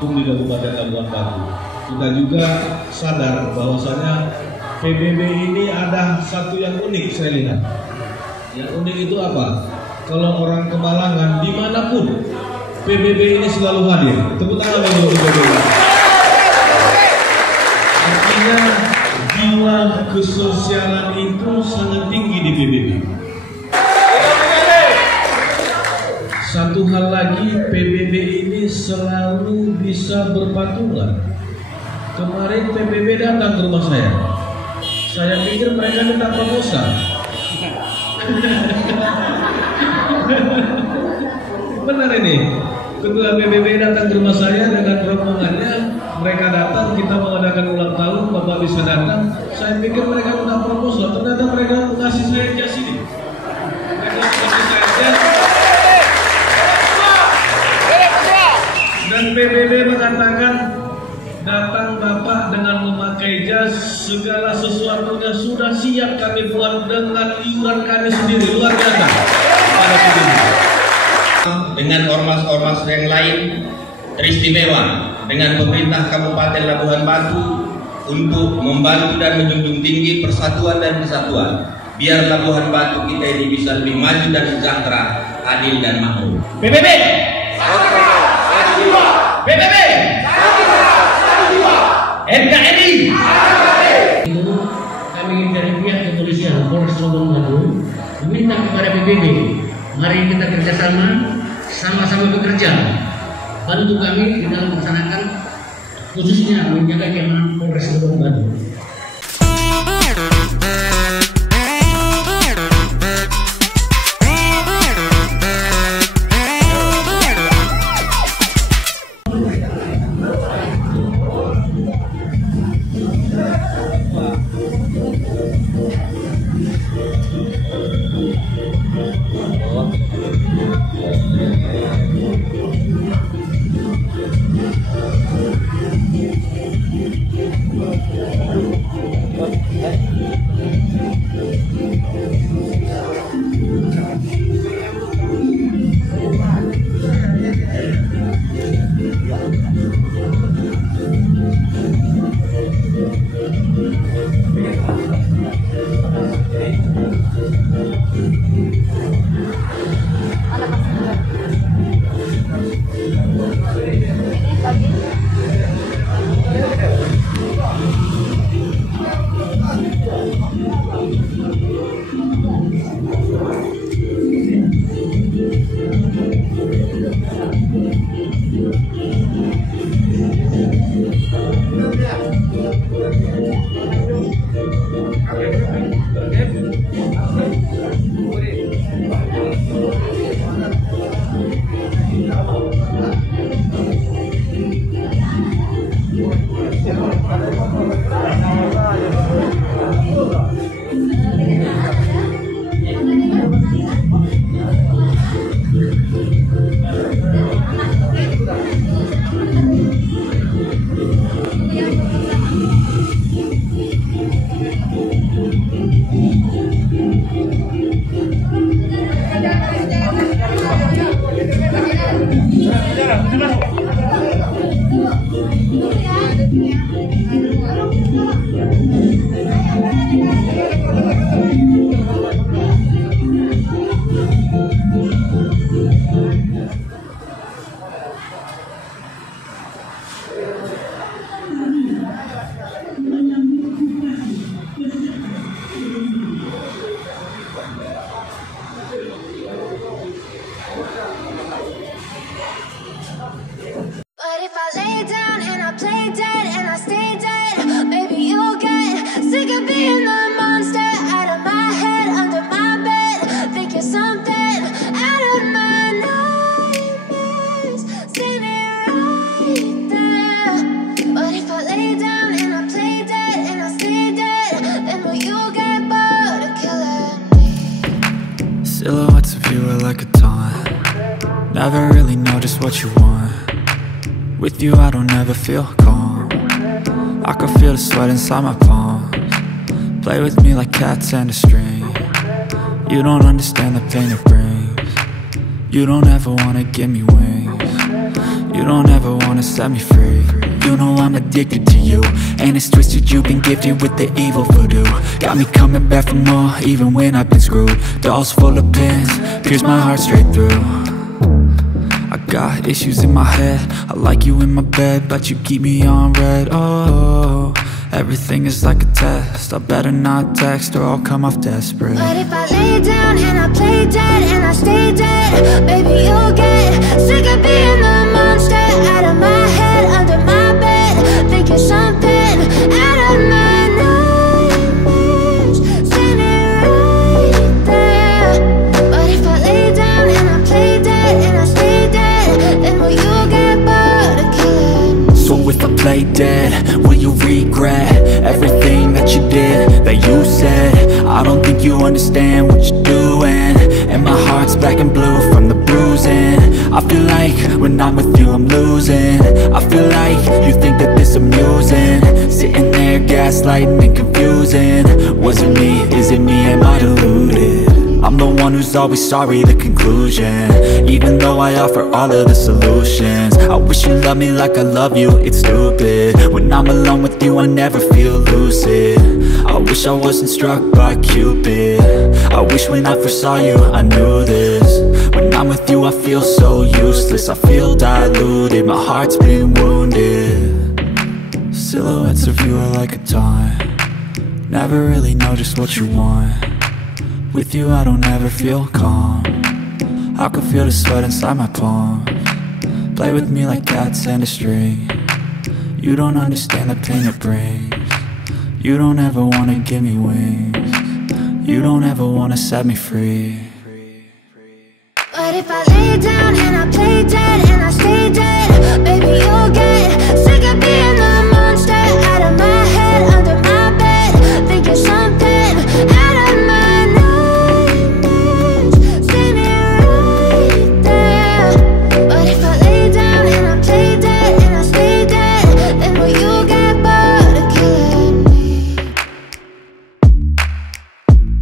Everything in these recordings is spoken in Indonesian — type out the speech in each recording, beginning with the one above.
di Kabupaten Labuhan Batu. Kita juga sadar bahwasanya PBB ini ada satu yang unik saya lihat. Yang unik itu apa? Kalau orang Kemalangan dimanapun PBB ini selalu hadir. Tepuk tangan untuk PBB. Artinya jiwa kesosialan itu sangat tinggi di PBB. Satu hal lagi, PBB ini selalu bisa berpatungan. Kemarin PBB datang ke rumah saya. Saya pikir mereka minta proposal. Benar ini. Ketua PBB datang ke rumah saya dengan rombongannya. Mereka datang, kita mengadakan ulang tahun, Bapak bisa datang. Saya pikir mereka minta proposal. Ternyata mereka mengasih saya jas ini. Mereka mengasih saya jas. Dan PBB mengatakan, datang Bapak dengan memakai jas, segala sesuatunya sudah siap kami buat dengan iuran kami sendiri. Luar biasa. Dengan ormas-ormas yang lain teristimewa dengan pemerintah Kabupaten Labuhan Batu untuk membantu dan menjunjung tinggi persatuan dan kesatuan. Biar Labuhan Batu kita ini bisa lebih maju dan sejahtera, adil dan makmur. PBB! PBB! NKRI! Kami dari pihak kepolisian Polres Labuhan Batu meminta kepada PBB, mari kita kerjasama, sama-sama bekerja, bantu kami di dalam melaksanakan khususnya menjaga keamanan Polres Labuhan Batu. Silhouettes of you are like a taunt. Never really know just what you want. With you I don't ever feel calm. I can feel the sweat inside my palms. Play with me like cats and a string. You don't understand the pain it brings. You don't ever wanna give me wings. You don't ever wanna set me free. You know I'm addicted to you, and it's twisted, you've been gifted with the evil voodoo. Got me coming back for more, even when I've been screwed. Dolls full of pins, pierce my heart straight through. I got issues in my head, I like you in my bed, but you keep me on red. Oh, everything is like a test, I better not text or I'll come off desperate. But if I lay down and I play dead and I stay dead, baby, you'll get sick of being the monster out of my head, under my bed, thinking something out of my nightmares, standing right there. But if I lay down and I play dead and I stay dead, then will you get bored of killing? So if I play dead, will you regret everything that you did, that you said? I don't think you understand what you're doing, and my heart's black and blue from the bruising. I feel like when I'm with you I'm losing. I feel like you think that this amusing, sitting there gaslighting and confusing. Was it me? Is it me? Am I deluded? I'm the one who's always sorry, the conclusion, even though I offer all of the solutions. I wish you loved me like I love you, it's stupid. When I'm alone with you I never feel lucid. I wish I wasn't struck by Cupid. I wish when I first saw you I knew this. When I'm with you I feel so useless, I feel diluted, my heart's been wounded. Silhouettes of you are like a taunt, never really know just what you want. With you I don't ever feel calm, I can feel the sweat inside my palms. Play with me like cats and a string, you don't understand the pain it brings. You don't ever wanna give me wings, you don't ever wanna set me free. But if I lay down and I play dead and I stay dead, baby, you'll get sick of being the monster out of my head, under my bed, thinking something out of my nightmares, standing right there. But if I lay down and I play dead and I stay dead, then will you get bored of killing me?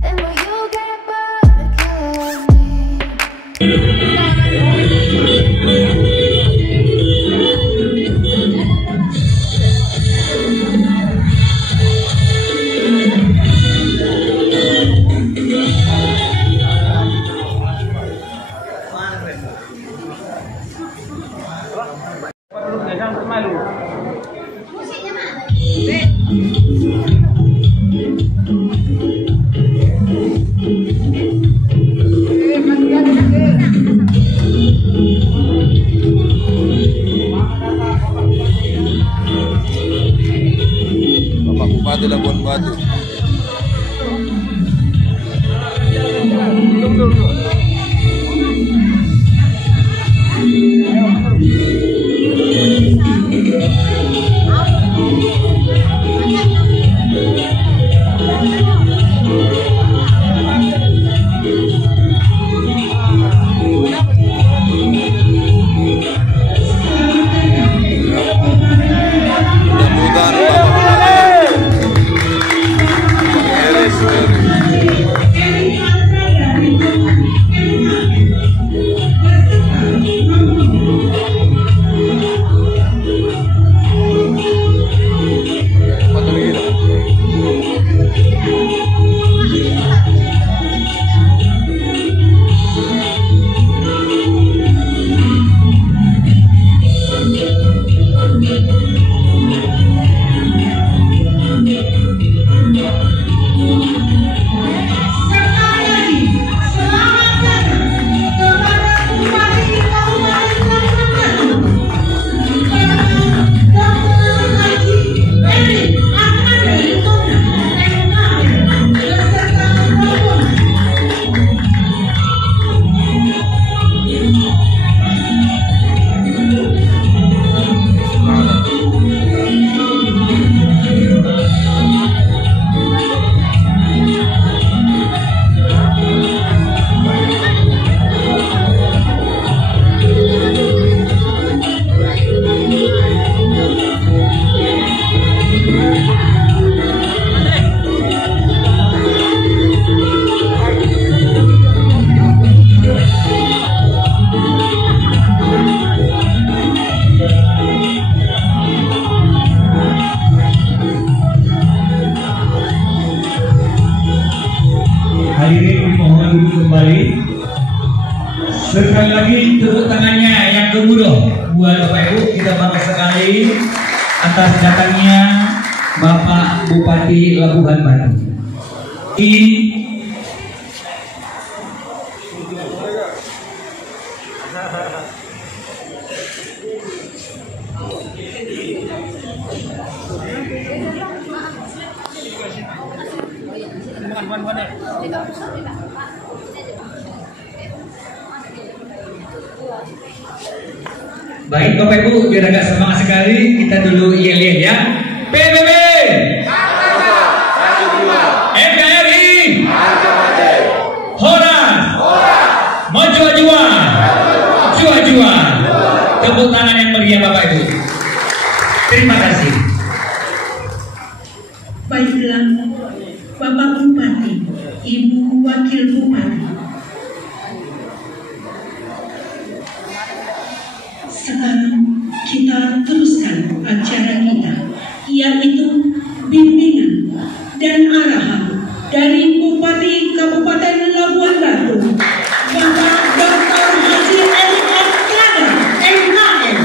Then will you get bored of killing me? Bapak Bupati Labuan Batu. Mudah-mudahan Bapak beri tepuk tangannya yang gemuruh buat Bapak Ibu. Kita bangga sekali atas datangnya Bapak Bupati Labuhan Batu. Baik Bapak Ibu, biar agak semangat sekali, kita dulu yel-yel ya. PBB, NKRI, Horas, Maju-Jua, Jua-Jua. Tepuk tangan yang meriah Bapak Ibu. Terima kasih. Baiklah, Bapak Bupati, Ibu Wakil Bupati. Sekarang kita teruskan acara kita, yaitu bimbingan dan arahan dari Bupati Kabupaten Labuhan Batu, Bapak Dr. Haji M.F. Kadar, MHM.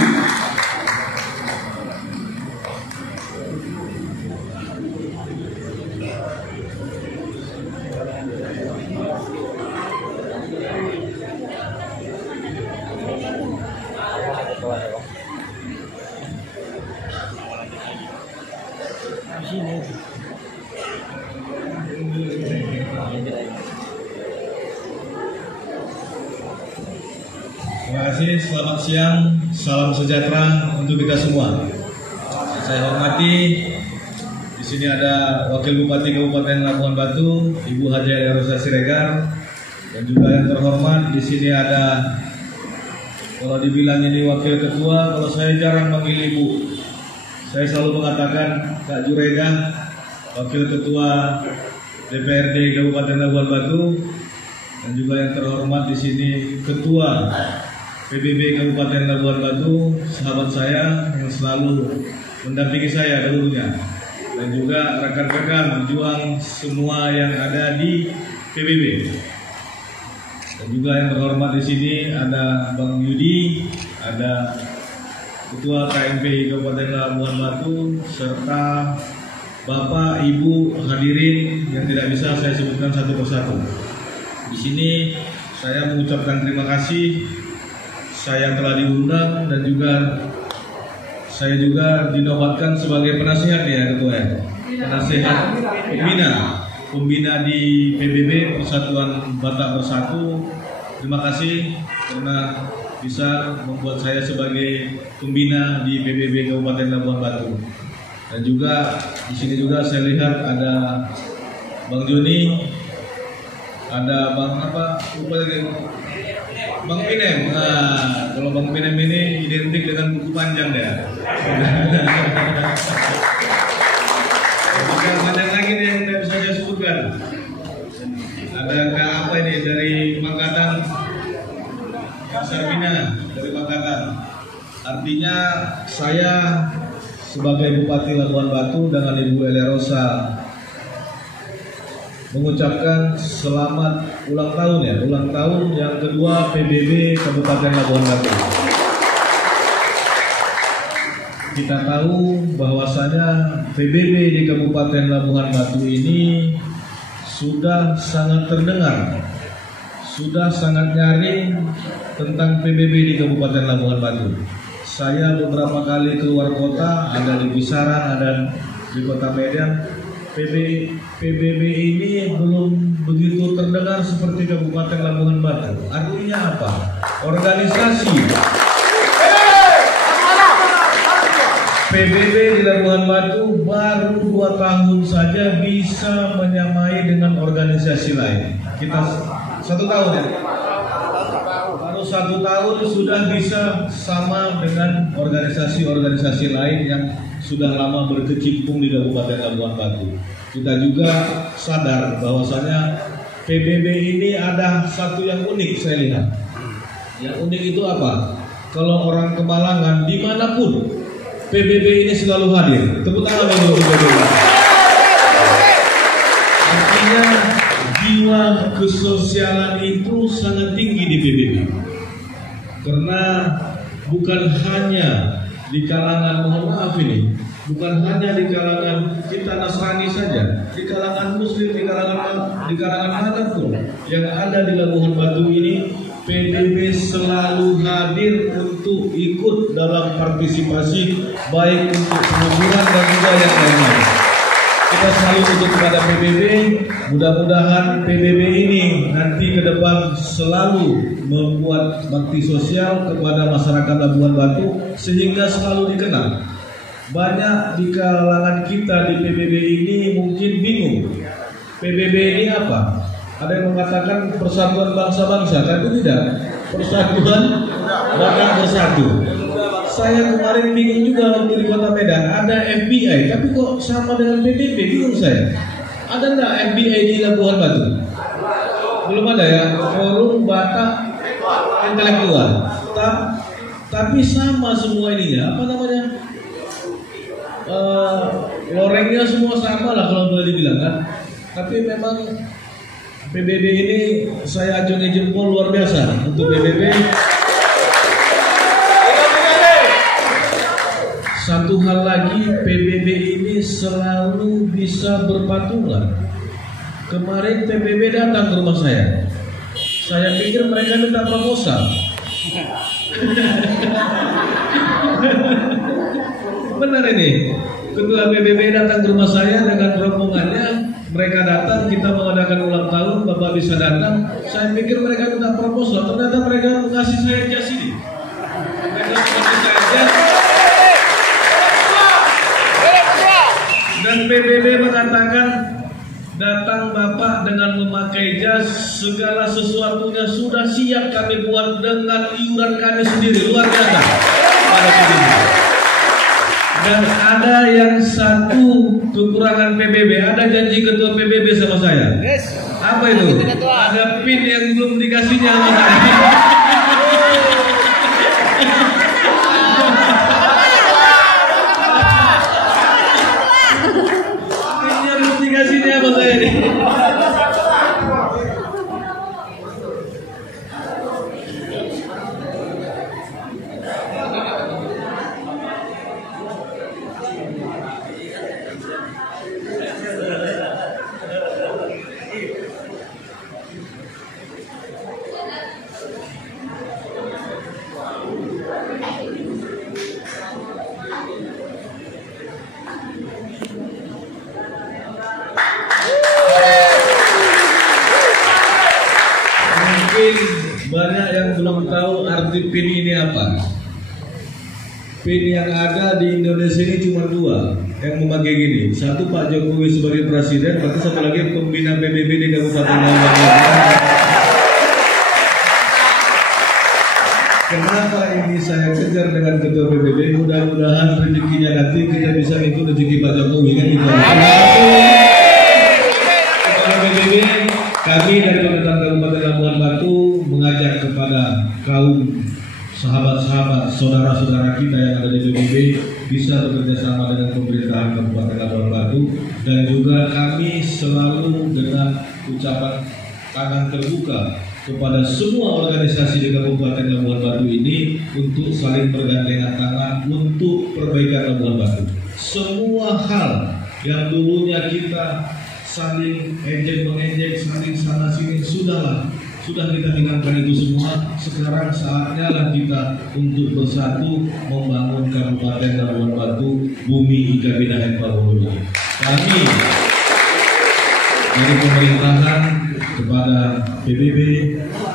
Terima kasih, selamat siang, salam sejahtera untuk kita semua. Saya hormati, di sini ada Wakil Bupati Kabupaten Labuhan Batu, Ibu Haja Rosa Siregar, dan juga yang terhormat di sini ada, kalau dibilang ini Wakil Ketua, kalau saya jarang manggil Ibu, saya selalu mengatakan Kak Juredah, Wakil Ketua DPRD Kabupaten Labuhan Batu, dan juga yang terhormat di sini Ketua PBB Kabupaten Labuhan Batu, sahabat saya yang selalu mendampingi saya dahulunya, dan juga rekan-rekan pejuang semua yang ada di PBB. Dan juga yang terhormat di sini ada Bang Yudi, ada Ketua KMP Kabupaten Labuhan Batu, serta Bapak Ibu hadirin yang tidak bisa saya sebutkan satu persatu. Di sini saya mengucapkan terima kasih, saya telah diundang dan juga saya juga dinobatkan sebagai penasihat ya Ketua ya, penasihat pembina di PBB Persatuan Batak Bersatu. Terima kasih karena bisa membuat saya sebagai pembina di PBB Kabupaten Labuhan Batu. Dan juga di sini juga saya lihat ada Bang Joni, ada Bang apa? Lupa lagi. Bang Pinem. Nah, kalau Bang Pinem ini identik dengan buku panjang ya. Bukan panjang lagi nih yang tidak bisa saya sebutkan. Ada apa ini dari Mangkatan, Sarbina dari Mangkatan. Artinya saya sebagai Bupati Labuhan Batu dengan Ibu Elia Rosa mengucapkan selamat ulang tahun ya, ulang tahun yang kedua PBB Kabupaten Labuhan Batu. Kita tahu bahwasanya PBB di Kabupaten Labuhan Batu ini sudah sangat terdengar, sudah sangat nyaring tentang PBB di Kabupaten Labuhan Batu. Saya beberapa kali keluar kota, ada di Bisaran, ada di Kota Medan. PBB ini belum begitu terdengar seperti Kabupaten Labuhan Batu. Artinya apa? Organisasi PBB di Labuhan Batu baru 2 tahun saja bisa menyamai dengan organisasi lain. Kita 1 tahun ya? Baru 1 tahun sudah bisa sama dengan organisasi-organisasi lain yang sudah lama berkecimpung di Kabupaten Labuhan Batu. Kita juga sadar bahwasanya PBB ini ada satu yang unik saya lihat. Yang unik itu apa? Kalau orang Kemalangan dimanapun PBB ini selalu hadir. Tepuk tangan untuk PBB. Artinya jiwa kesosialan itu sangat tinggi di PBB. Karena bukan hanya di kalangan, mohon maaf ini, bukan hanya di kalangan kita Nasrani saja, di kalangan Muslim, di kalangan manapun yang ada di Labuhan Batu ini, PBB selalu hadir untuk ikut dalam partisipasi baik untuk pengukuran dan juga yang lainnya. Kita selalu untuk kepada PBB, mudah-mudahan PBB ini nanti ke depan selalu membuat bakti sosial kepada masyarakat Labuhan Batu sehingga selalu dikenal. Banyak di kalangan kita di PBB ini mungkin bingung, PBB ini apa? Ada yang mengatakan persatuan bangsa-bangsa, tapi tidak, persatuan bahkan bersatu. Saya kemarin bingung juga waktu di Kota Medan, ada FBI, tapi kok sama dengan PBB, bingung saya. Ada nggak FBI di Labuhan Batu? Belum ada ya, Forum Batak Intelektual. Tapi sama semua ininya, apa namanya? Lorengnya semua sama lah kalau boleh dibilang kan. Tapi memang PBB ini saya acungi jempol luar biasa untuk PBB. Satu hal lagi, PBB ini selalu bisa berpatungan. Kemarin PBB datang ke rumah saya. Saya pikir mereka minta proposal. Benar ini. Ketua PBB datang ke rumah saya dengan rombongannya. Mereka datang, kita mengadakan ulang tahun, Bapak bisa datang. Saya pikir mereka minta proposal. Ternyata mereka mengasih saya jas ini. Mereka mengasih saya jas. Dan PBB mengatakan, datang Bapak dengan memakai jas, segala sesuatunya sudah siap kami buat dengan iuran kami sendiri. Luar biasa pada PBB. Dan ada yang satu kekurangan PBB, ada janji ketua PBB sama saya. Apa itu? Ada pin yang belum dikasihnya sama saya. Pinnya belum dikasihnya sama saya nih. Banyak yang belum tahu arti PIN ini apa. PIN yang ada di Indonesia ini cuma dua yang memakai gini. Satu Pak Jokowi sebagai presiden, berarti satu lagi pembina PBB di Kabupaten Labuhan Batu. Kenapa ini saya kejar dengan ketua PBB? Mudah-mudahan rezekinya nanti kita bisa ikut rezeki Pak Jokowi kan gitu. Ketua PBB, kami dari Pemerintahan Kabupaten Labuhan Batu mengajak kepada kaum sahabat-sahabat, saudara-saudara kita yang ada di PBB bisa bekerja sama dengan pemerintahan Kabupaten Labuhan Batu, dan juga kami selalu dengan ucapan tangan terbuka kepada semua organisasi di Kabupaten Labuhan Batu ini untuk saling bergandengan tangan untuk perbaikan Labuhan Batu. Semua hal yang dulunya kita saling ejek-mengejek, saling sana-sini, sudah kita tinggalkan itu semua. Sekarang saatnya lah kita untuk bersatu membangun Kabupaten Labuhan Batu, bumi Ika Bina Hulu ini. Kami dari pemerintahan kepada PBB,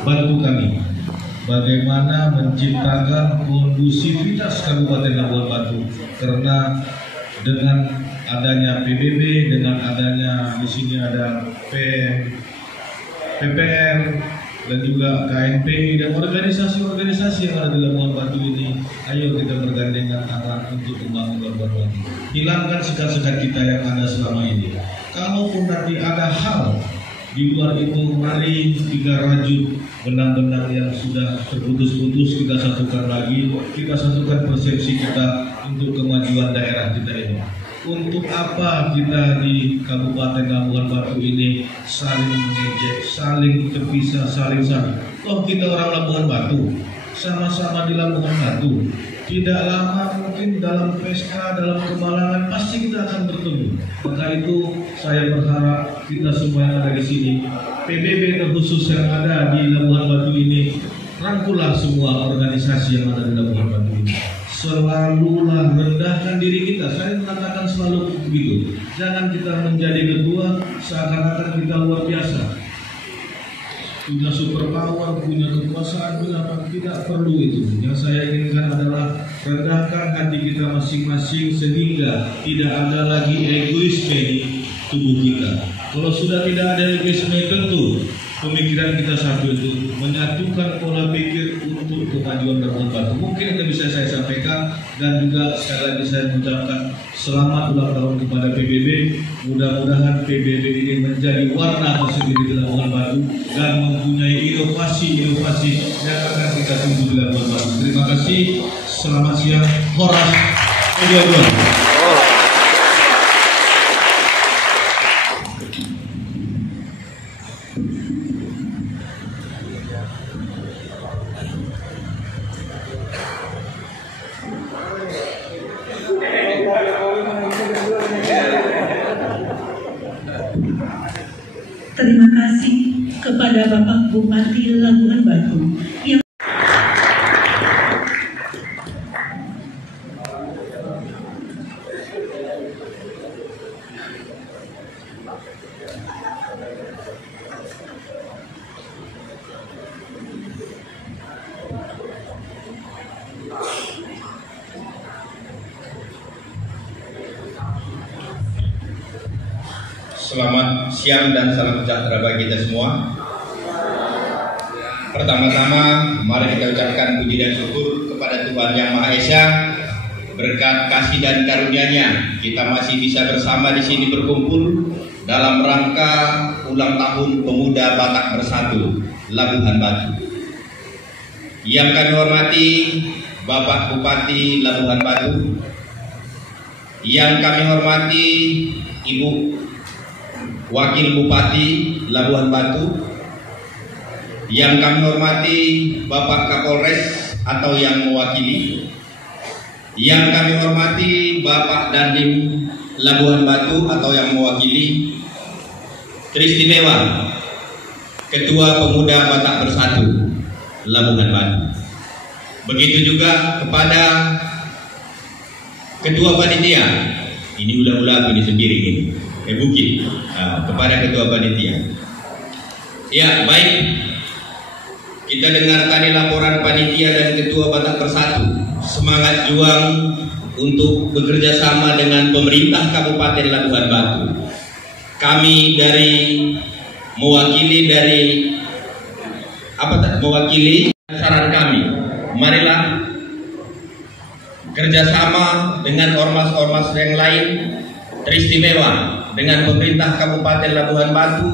bantu kami bagaimana menciptakan kondusivitas Kabupaten Labuhan Batu, karena dengan adanya PBB, dengan adanya di sini ada PPR dan juga KNPI dan organisasi-organisasi yang ada di Labuhan Batu ini, ayo kita bergandengan tangan untuk membangun Labuhan Batu. Hilangkan sekat-sekat kita yang ada selama ini. Kalaupun nanti ada hal di luar itu, mari kita rajut benang-benang yang sudah terputus-putus, kita satukan lagi, kita satukan persepsi kita untuk kemajuan daerah kita ini. Untuk apa kita di Kabupaten Labuhan Batu ini saling mengejek, saling terpisah, saling. Toh kita orang Labuhan Batu. sama-sama di Labuhan Batu. Tidak lama mungkin dalam pesta, dalam kemalangan pasti kita akan bertemu. Maka itu saya berharap kita semua yang ada di sini, PBB terkhusus yang ada di Labuhan Batu ini, rangkulah semua organisasi yang ada di Labuhan Batu ini. Selalulah rendahkan diri kita. Saya mengatakan selalu begitu. Jangan kita menjadi ketua seakan-akan kita luar biasa, punya super power, punya kekuasaan, punya apa, tidak perlu itu. Yang saya inginkan adalah rendahkan hati kita masing-masing sehingga tidak ada lagi egoisme di tubuh kita. Kalau sudah tidak ada egoisme, tentu pemikiran kita satu itu menyatukan pola pikir untuk kemajuan Labuhan Batu. Mungkin itu bisa saya sampaikan, dan juga sekali lagi saya mengucapkan selamat ulang tahun kepada PBB. Mudah-mudahan PBB ini menjadi warna tersendiri di Labuhan Batu dan mempunyai inovasi-inovasi yang akan kita tunggu di Labuhan Batu. Terima kasih. Selamat siang. Horas Media. Terima kasih kepada Bapak Bupati Labuhan Batu yang Selamat siang dan salam sejahtera bagi kita semua. Pertama-tama, mari kita ucapkan puji dan syukur kepada Tuhan Yang Maha Esa. Berkat kasih dan karunia-Nya, kita masih bisa bersama di sini berkumpul dalam rangka ulang tahun Pemuda Batak Bersatu Labuhan Batu. Yang kami hormati Bapak Bupati Labuhan Batu, yang kami hormati Ibu Wakil Bupati Labuhan Batu, yang kami hormati Bapak Kapolres atau yang mewakili, yang kami hormati Bapak Dandim Labuhan Batu atau yang mewakili, teristimewa Ketua Pemuda Batak Bersatu Labuhan Batu. Begitu juga kepada Ketua Panitia, ini ulah-ulah ini sendiri ini. Bukit kepada Ketua Panitia. Ya, baik. Kita dengar tadi laporan Panitia dan Ketua Batak Bersatu. Semangat juang untuk bekerja sama dengan pemerintah Kabupaten Labuhan Batu. Kami mewakili saran kami. Marilah kerjasama dengan ormas-ormas yang lain, teristimewa dengan pemerintah Kabupaten Labuhan Batu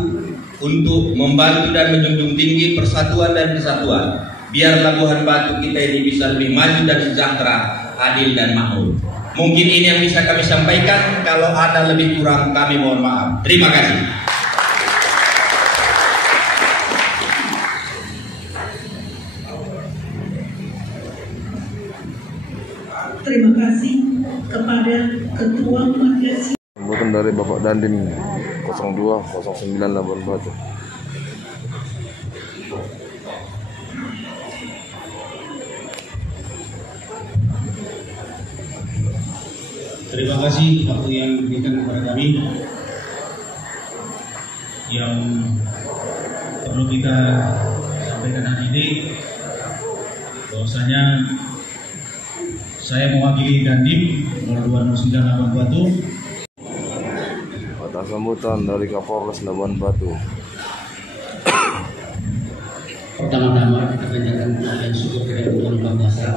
untuk membantu dan menjunjung tinggi persatuan dan kesatuan. Biar Labuhan Batu kita ini bisa lebih maju dan sejahtera, adil dan makmur. Mungkin ini yang bisa kami sampaikan. Kalau ada lebih kurang, kami mohon maaf. Terima kasih. terima kasih kepada Ketua Majelis Sambutan dari Bapak Dandim 0209 Labuhan Batu. Terima kasih waktu yang diberikan kepada kami. Yang perlu kita sampaikan hari ini, bahwasanya saya mewakili Dandim 0209 Labuhan Batu. Atas sambutan dari Kapolres Labuhan Batu. Pertama-tama kita panjatkan puji dan syukur kepada Tuhan Yang Maha Kuasa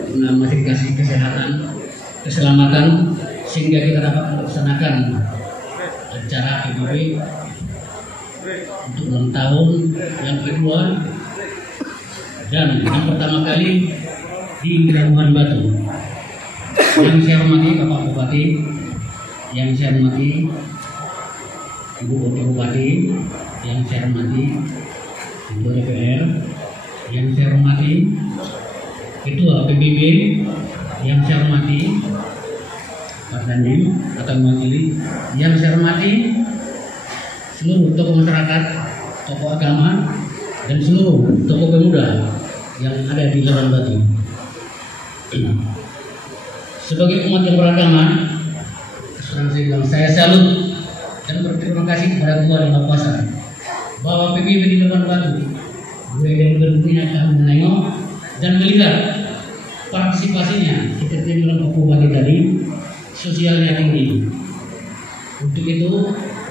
karena masih dikasih kesehatan, keselamatan, sehingga kita dapat melaksanakan acara PBB untuk ulang tahun yang kedua dan yang pertama kali di Labuhan Batu. Yang saya hormati Bapak Bupati, yang saya hormati Ibu Wakil Bupati, yang saya hormati Ibu DPR, yang saya hormati Ketua PBB yang saya hormati Pak Dandim atau mewakili, yang saya hormati seluruh tokoh masyarakat, tokoh agama, dan seluruh tokoh pemuda yang ada di Labuhan Batu. Sebagai umat yang beragama, saya salut dan berterima kasih kepada Tuhan Yang Maha Kuasa bahwa PBB di Labuhan Batu mulai dari berpunya kami menengok dan melihat partisipasinya seperti dalam Bupati tadi, sosialnya tinggi. Untuk itu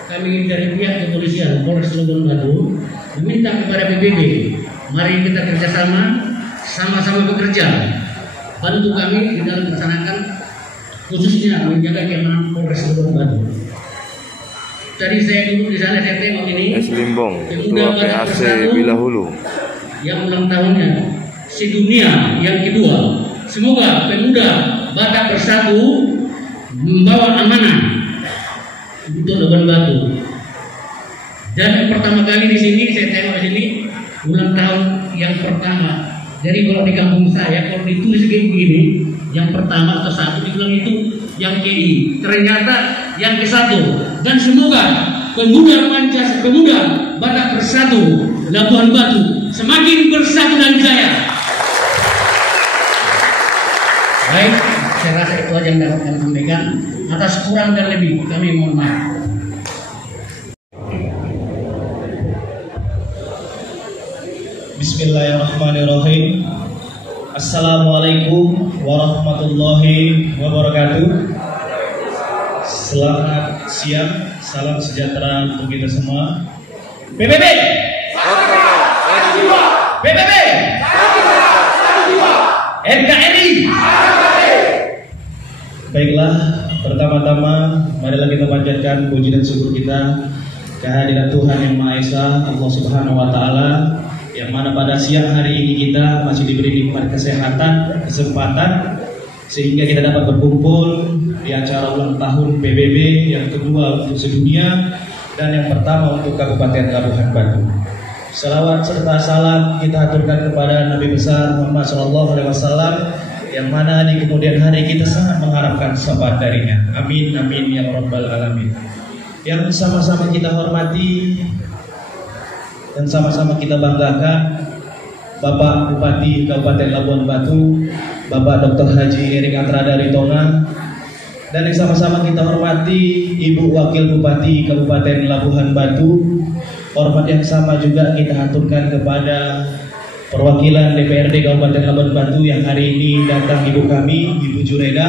kami dari pihak kepolisian Polres Labuhan Batu meminta kepada PBB, mari kita kerjasama, sama-sama bekerja, bantu kami di dalam melaksanakan khususnya menjaga keamanan Polres Labuhan Batu. Tadi saya duduk di sana, saya tengok ini pemuda Batak Bersatu yang ulang tahunnya sedunia yang kedua. Semoga pemuda Batak Bersatu membawa amanah untuk Labuhan Batu. Dan yang pertama kali di sini saya tengok di sini ulang tahun yang pertama. Jadi kalau di kampung saya kalau ditulis kayak begini, yang pertama atau satu dibilang itu yang KI, ternyata yang ke-1. Dan semoga pemuda Batak Bersatu Labuhan Batu semakin bersatu dan jaya. Baik, saya rasa itu aja yang dapat kami sampaikan. Atas kurang dan lebih kami mohon maaf. Bismillahirrahmanirrahim. Assalamualaikum warahmatullahi wabarakatuh. Selamat siang, salam sejahtera untuk kita semua. PBB PBB NKRI. Baiklah, pertama-tama marilah kita panjatkan puji dan syukur kita kehadirat Tuhan Yang Maha Esa, Allah Subhanahu wa taala, yang mana pada siang hari ini kita masih diberi nikmat kesehatan, kesempatan sehingga kita dapat berkumpul di acara ulang tahun PBB yang kedua untuk sedunia dan yang pertama untuk Kabupaten Labuhan Batu. Salawat serta salam kita aturkan kepada Nabi besar Muhammad SAW yang mana di kemudian hari kita sangat mengharapkan syafaat darinya. Amin amin ya rabbal alamin. Yang sama-sama kita hormati dan sama-sama kita banggakan Bapak Bupati Kabupaten Labuhan Batu, Bapak Dr. Haji Erik Antrada Ritonga, dan yang sama-sama kita hormati Ibu Wakil Bupati Kabupaten Labuhan Batu. Hormat yang sama juga kita aturkan kepada perwakilan DPRD Kabupaten Labuhan Batu yang hari ini datang ibu kami, Ibu Jureda.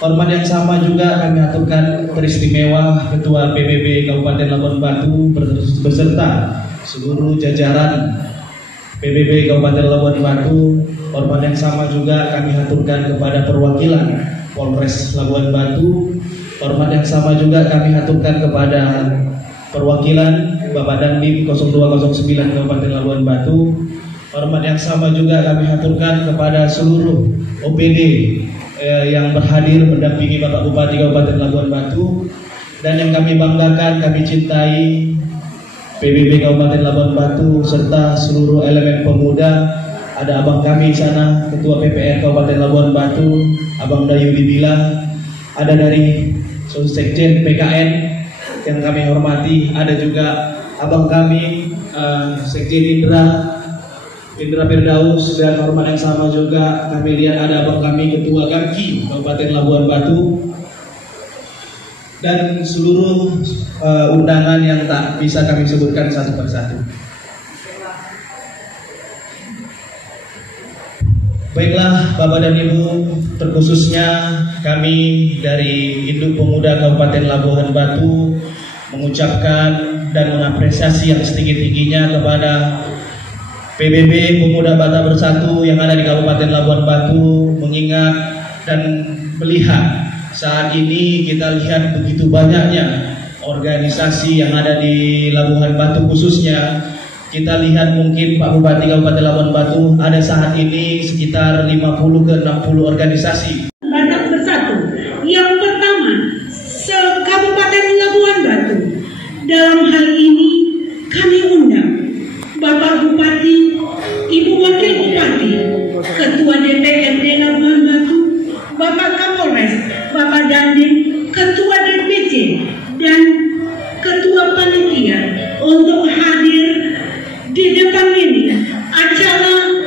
Hormat yang sama juga kami aturkan teristimewa Ketua PBB Kabupaten Labuhan Batu beserta seluruh jajaran PBB Kabupaten Labuhan Batu. Hormat yang sama juga kami aturkan kepada perwakilan Polres Labuhan Batu. Hormat yang sama juga kami aturkan kepada perwakilan Bapak Dandim 0209 Kabupaten Labuhan Batu. Hormat yang sama juga kami aturkan kepada seluruh OPD yang berhadir mendampingi Bapak Bupati Kabupaten Labuhan Batu. Dan yang kami banggakan, kami cintai PBB Kabupaten Labuhan Batu serta seluruh elemen pemuda. Ada abang kami di sana, Ketua PPR Kabupaten Labuhan Batu, Abang Dayu Dibila. Ada dari Sekjen PKN yang kami hormati. Ada juga abang kami Sekjen Indra Firdaus, dan hormat yang sama juga kami lihat ada abang kami Ketua Gangki Kabupaten Labuhan Batu, dan seluruh undangan yang tak bisa kami sebutkan satu persatu. Baiklah Bapak dan Ibu, terkhususnya kami dari Induk Pemuda Kabupaten Labuhan Batu mengucapkan dan mengapresiasi yang setinggi-tingginya kepada PBB Pemuda Batak Bersatu yang ada di Kabupaten Labuhan Batu, mengingat dan melihat saat ini kita lihat begitu banyaknya organisasi yang ada di Labuhan Batu. Khususnya kita lihat mungkin Pak Bupati Kabupaten Labuhan Batu ada saat ini sekitar 50 ke 60 organisasi Batak Bersatu. Yang pertama, Kabupaten Labuhan Batu. Dalam hal ini kami undang Bapak Bupati, Ibu Ketua DPRD Labuhan Batu, Bapak Kapolres, Bapak Dandim, Ketua DPC, dan Ketua Panitia untuk hadir di depan ini acara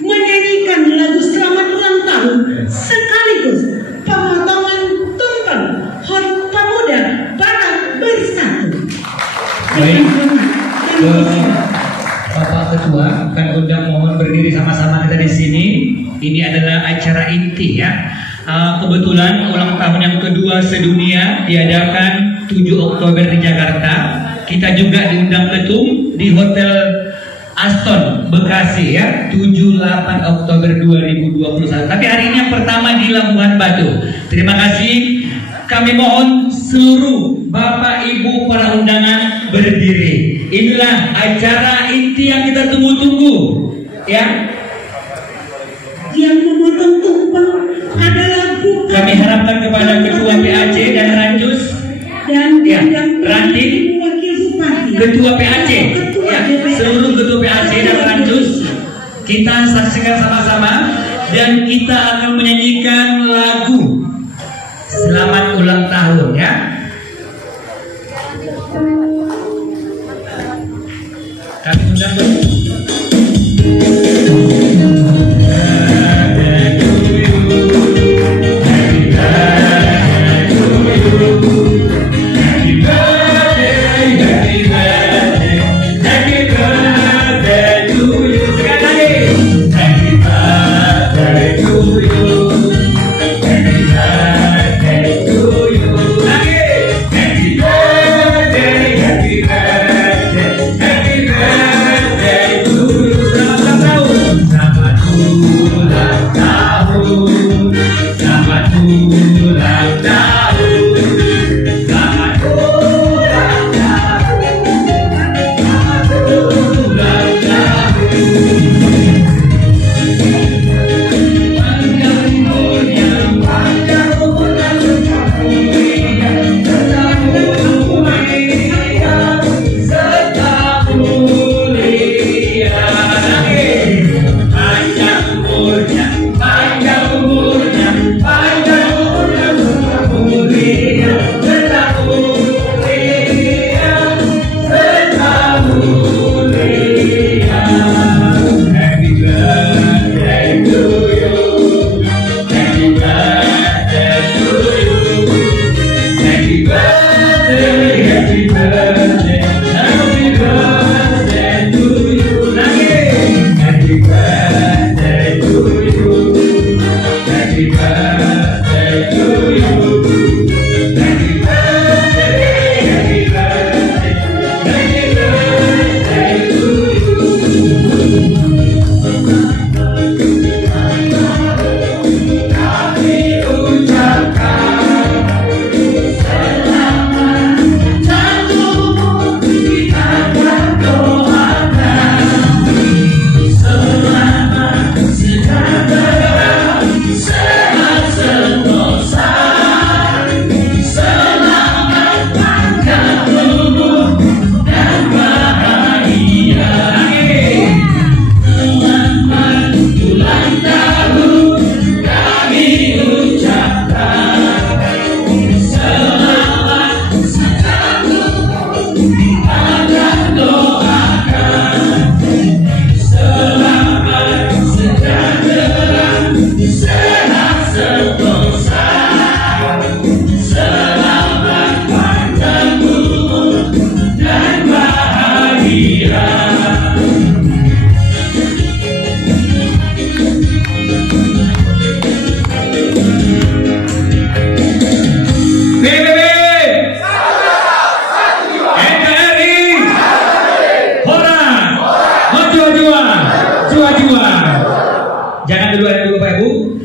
menyanyikan lagu selamat ulang tahun sekaligus pemotongan tumpeng Hot Pemuda Batak Bersatu. Baik, Bapak Ketua, kan undang mohon berdiri sama-sama kita di sini. Ini adalah acara inti ya. Kebetulan ulang tahun yang kedua sedunia diadakan 7 Oktober di Jakarta. Kita juga diundang ketum di Hotel Aston Bekasi ya, 7-8 Oktober 2021. Tapi hari ini yang pertama di Labuhan Batu. Terima kasih. Kami mohon seluruh Bapak Ibu para undangan berdiri. Inilah acara inti yang kita tunggu-tunggu ya. Yang memotong tumpeng adalah Bupati. Kami harapkan kepada Ketua PAC dan Ranjus dan ya, Ranting, Wakil Bupati, Ketua PAC ya, seluruh Ketua PAC dan Ranjus, kita saksikan sama-sama dan kita akan menyanyikan lagu Selamat Ulang Tahun ya. Kami undang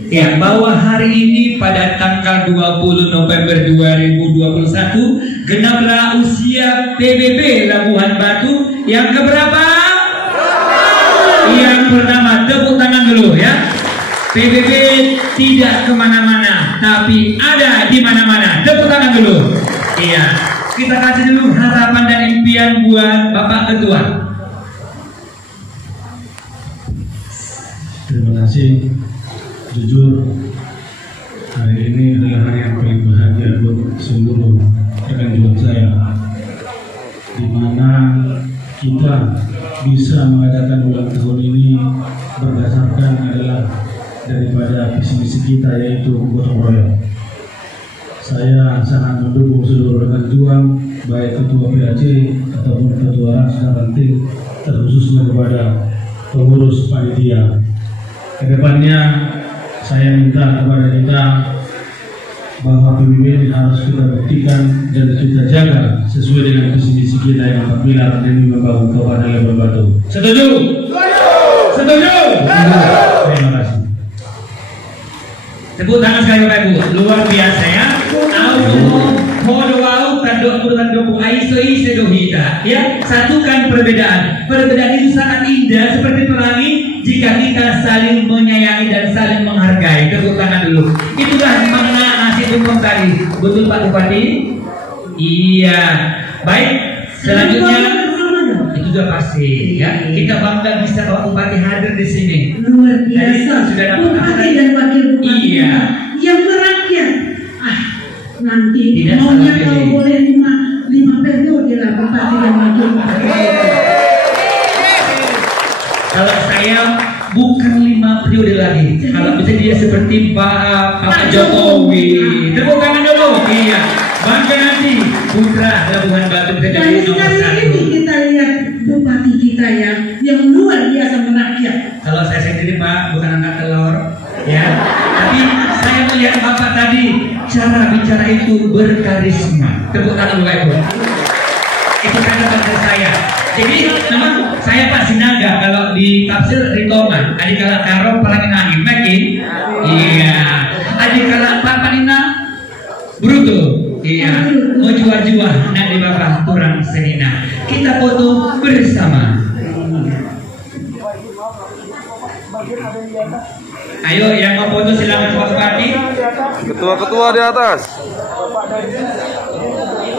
ya bahwa hari ini pada tanggal 20 November 2021 genaplah usia PBB Labuhan Batu yang keberapa? Yang pertama, tepuk tangan dulu ya. PBB tidak kemana-mana, tapi ada di mana-mana. Tepuk tangan dulu. Iya, kita kasih dulu harapan dan impian buat Bapak Ketua. Terima kasih. Jujur, hari ini adalah hari yang paling bahagia buat seluruh rekan juang saya, di mana kita bisa mengadakan ulang tahun ini berdasarkan adalah daripada visi misi kita, yaitu gotong royong. Saya sangat mendukung seluruh rekan juang, baik ketua PAC ataupun ketua Raksasa Ranting, terkhususnya kepada pengurus panitia. Kedepannya saya minta kepada kita bahwa PBB ini harus kita buktikan dan kita jaga sesuai dengan visi misi kita yang 4 pilar demi membangun Kabupaten Labuan Batu. Setuju? Setuju? Terima kasih. Tepuk tangan sekali Bapak Ibu, luar biasa ya. Ya, satukan perbedaan. Perbedaan itu sangat indah seperti pelangi jika kita saling menyayangi dan saling menghargai. Tepuk tangan dulu. Itulah makna nasi tumpeng tadi. Betul Pak Bupati? Iya. Baik. Selanjutnya itu sudah pasti ya. Kita bangga bisa Pak Bupati hadir di sini. Luar biasa. Sudah dapat Bupati dan Wakil Bupati. Iya. Yang merakyat. Nanti tidak maunya kalau boleh 5 periode lah Bupati dan Wakil Bupati. Kalau saya bukan 5 periode lagi. Kalau bisa dia seperti Pak Jokowi. Tepuk tangan dulu. Iya. Bangga nanti putra Labuhan Batu bisa jadi nomor 1. Ini kita lihat Bupati kita yang luar biasa merakyat. Kalau saya sendiri Pak bukan angkat telur, ya. Tapi saya melihat Bapak tadi cara bicara itu berkarisma. Tepuk tangan Bapak Ibu. Itu kata saya. Jadi memang saya Pak Sinaga kalau di tafsir Ritoman, adikala karo pelangin angin, makin. Iya. Adikala Pak Panina bruto. Iya. Mau jual-jual nanti Bapak kurang senina. Kita foto bersama. Ayo yang mau foto silakan Pak Bupati. Ketua-ketua di atas.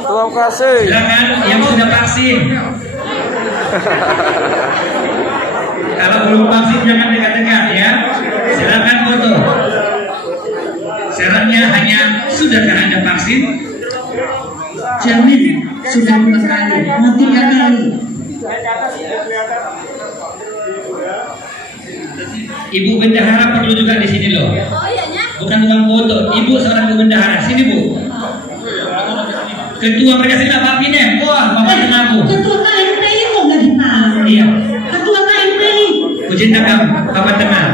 Terima kasih. Silakan yang sudah vaksin. Kalau belum vaksin jangan dekat-dekat ya. Silakan foto. Syaratnya hanya sudahkah Anda vaksin? Jamin sudah 2 kali, mau 3 kali. Ibu bendahara perlu juga di sini loh. Bukan tukang foto. Ibu seorang bendahara. Sini Bu. Ketua mereka sini Pak Pinem. Wah, Bapak Tenagu. Ketua KMPI kok nggak ditahu? Iya. Ketua KMPI. Pujian Takam, Bapak Tengah.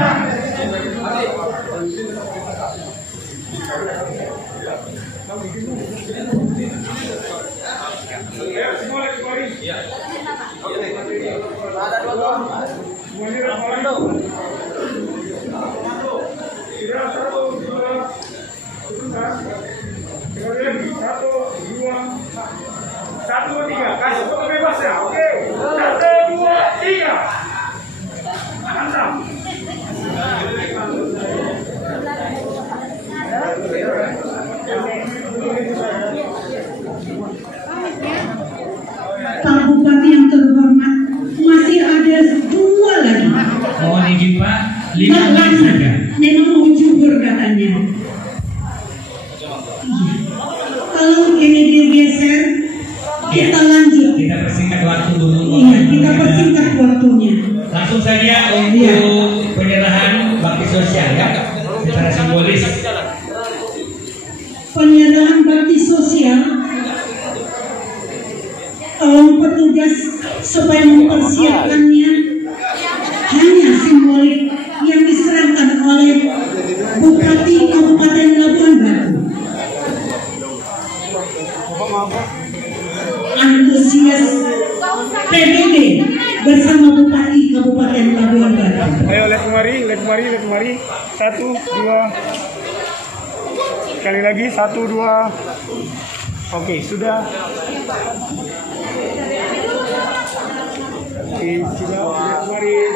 Satu, tiga, kasih foto bebas ya, oke. 1, 2, 3. Mantap. Pak Bupati yang terhormat, masih ada 2 lagi. Mohon izin Pak, 5 menit saja. Memang mau jujur katanya. Kalau ini digeser, kita lanjut. Kita persingkat waktu dulu. Iya, kita persingkat waktunya. Langsung saja untuk penyerahan bakti sosial ya, secara simbolis. Penyerahan bakti sosial, tolong petugas supaya mempersiapkannya. Hanya simbolik yang diserahkan oleh Bupati Kabupaten Labuan Batu. Antusias PBB bersama Bupati Kabupaten Labuan Batu. Ayo lihat kemari. 1, 2. Sekali lagi 1, 2. Oke, sudah. Oke, sudah. Lihat kemari.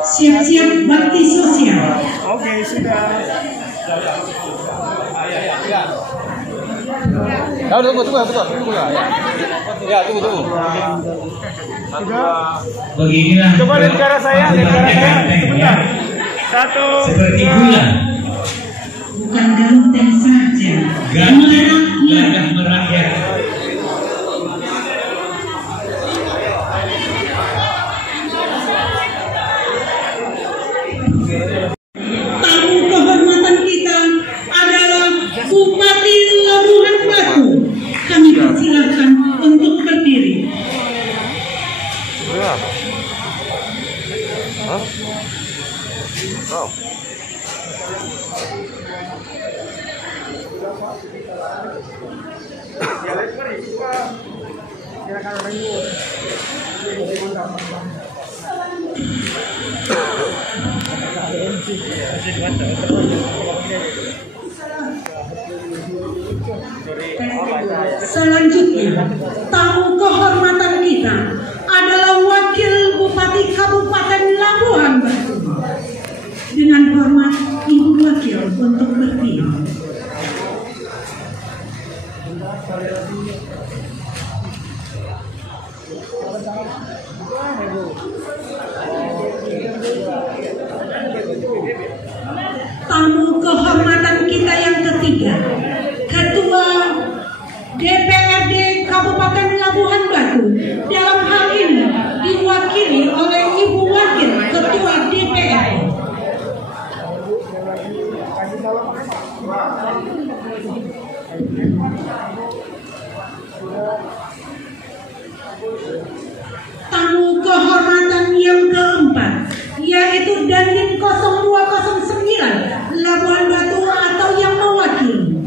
Siap-siap bakti sosial. Oke, sudah. Tunggu. Ya, tunggu. Sudah. Beginilah. Coba lihat cara saya, sebentar. Seperti gula. Bukan ganteng saja. Gagah merakyat. Tamu kehormatan kita adalah Bupati Labuhan Batu. Kami persilakan untuk berdiri. Selanjutnya, tamu kehormatan kita adalah Wakil Bupati Kabupaten Labuhan Batu. Dengan hormat, Ibu Wakil untuk berdiri. Tamu kehormatan kita yang ketiga, Ketua DPRD Kabupaten Labuhan Batu. Dalam hal ini diwakili oleh Ibu Wakil Ketua DPRD. Tamu kehormatan yang keempat, yaitu Dandim 0209 Labuhan Batu atau yang mewakili.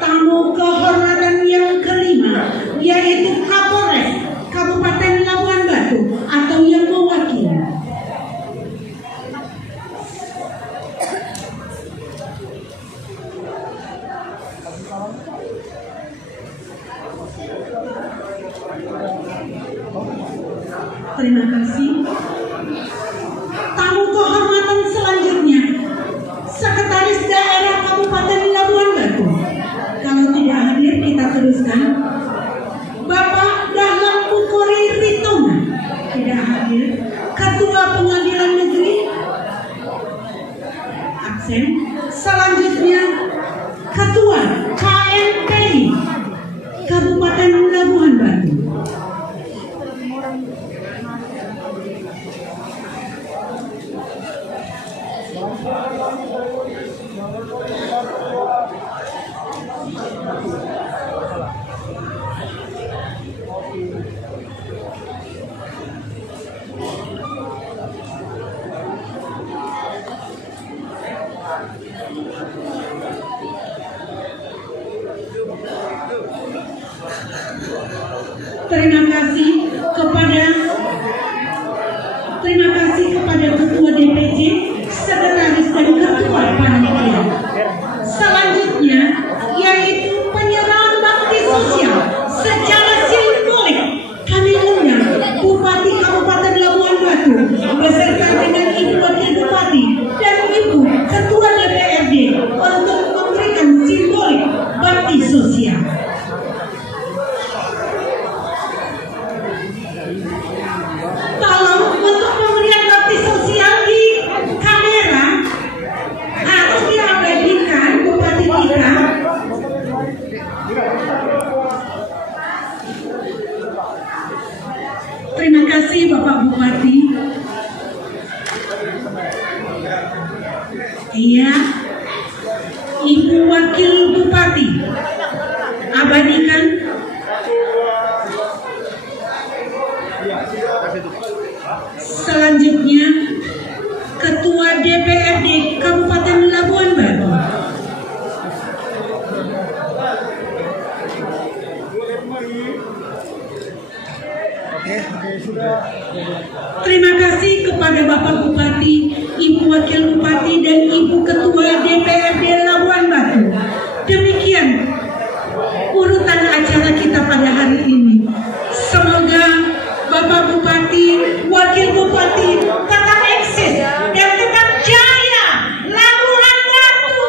Tamu kehormatan yang kelima, yaitu Kapolres Kabupaten Labuhan Batu atau yang mewakili. Terima kasih. Tamu kehormatan selanjutnya, Sekretaris Daerah Kabupaten Labuhan Batu. Kalau tidak hadir, kita teruskan. Bapak Dahlan Pukori Ritona tidak hadir. Ketua Pengadilan Negeri absen. Selanjutnya, Ketua KNPI Kabupaten Labuhan Batu. Terima kasih kepada Ketua DPC, Sekretaris dan Ketua Panitia. Selanjutnya yaitu penyerahan bakti sosial secara simbolik. Kami undang Bupati Kabupaten Labuhan Batu beserta dengan Ibu Wakil Bupati dan Ibu Ketua DPRD untuk memberikan simbolik bakti sosial. Tolong untuk pemberian bakti sosial di kamera harus diabadikan Bupati kita. Terima kasih Bapak Bupati. Iya, Ibu Wakil Bupati, abadikan. Selanjutnya, Ketua DPRD Kabupaten Labuhan Batu. Terima kasih kepada Bapak Bupati, Ibu Wakil Bupati, dan Ibu Ketua DPRD Labuhan Batu. Demikian urutan acara kita pada hari ini. Semoga Bapak Bupati, Wakil Bupati tetap eksis dan tetap jaya. Labuhan Batu.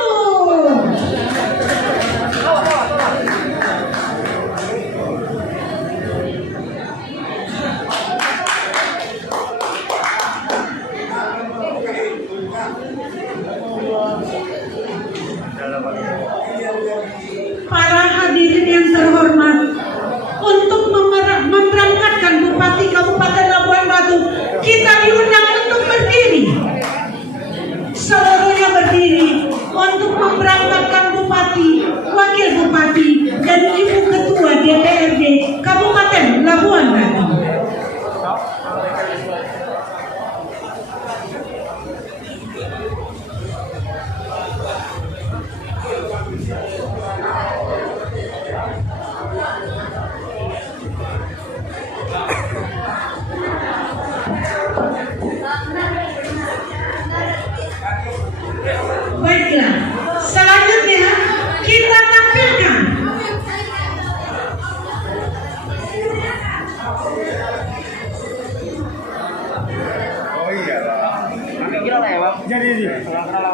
yang terhormat